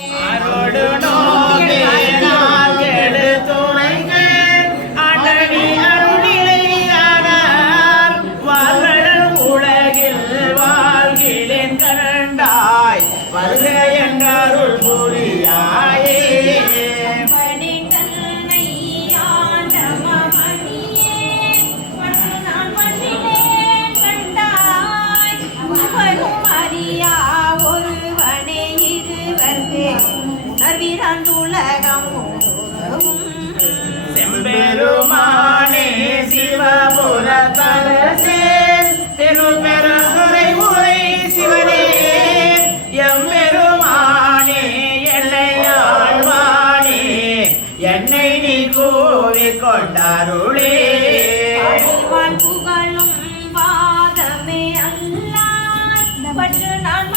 I செவ்வீரன் உலகம் செம்பெருமானே சிவபுரத்தரசே திருப்பெருமுறை உரை சிவனே எம்பெருமானே எல்லையாழ்வானே என்னை நீ கூவி கொண்டாருளே. புகழும் வாதமே அல்லார் நான்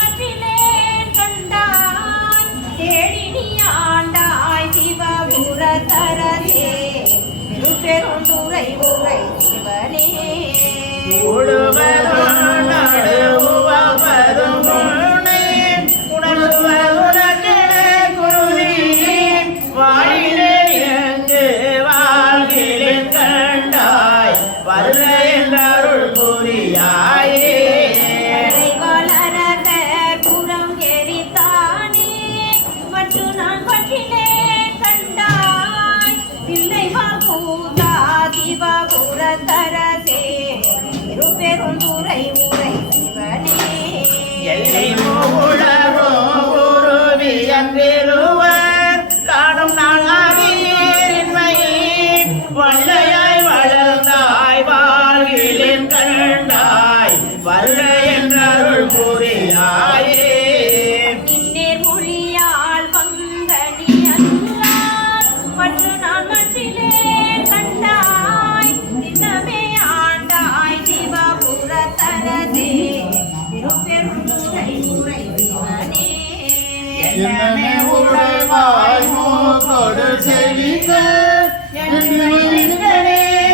என்னமே உடைவாய் மூத்தோடு செவிக்க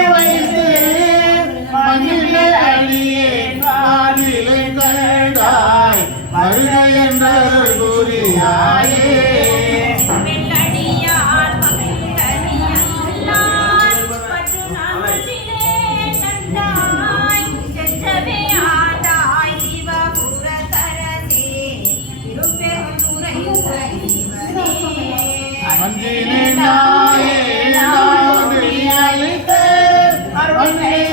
வைத்து மண்ணிலே அடியே காதிலே கண்டாய். வருகை கூறியாயே. Amen.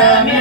Amém. minha